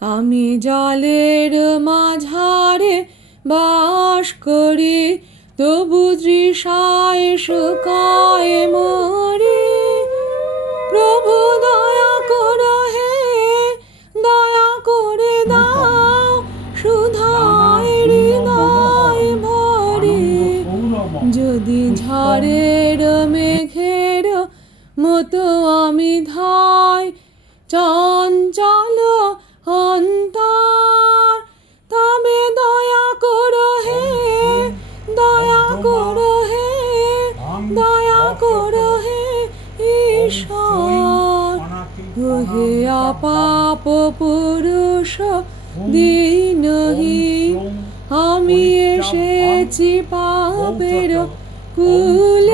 আমি জলের মাঝারে বাস করি, তবু তৃষায় শুকায় মরি। প্রভু দয়া করো হে, দয়া করে দাও, সুধায় হৃদয় ভরে। যদি ঝড়ের মেঘের মতো আমি ধাই, চঞ্চল অন্তর, তবে দয়া করো হে, দয়া করো হে, দয়া করো হে ঈশ্বর। হে অপাপ পুরুষ দীনহীন, আমি এসেছি পাপের কূলে।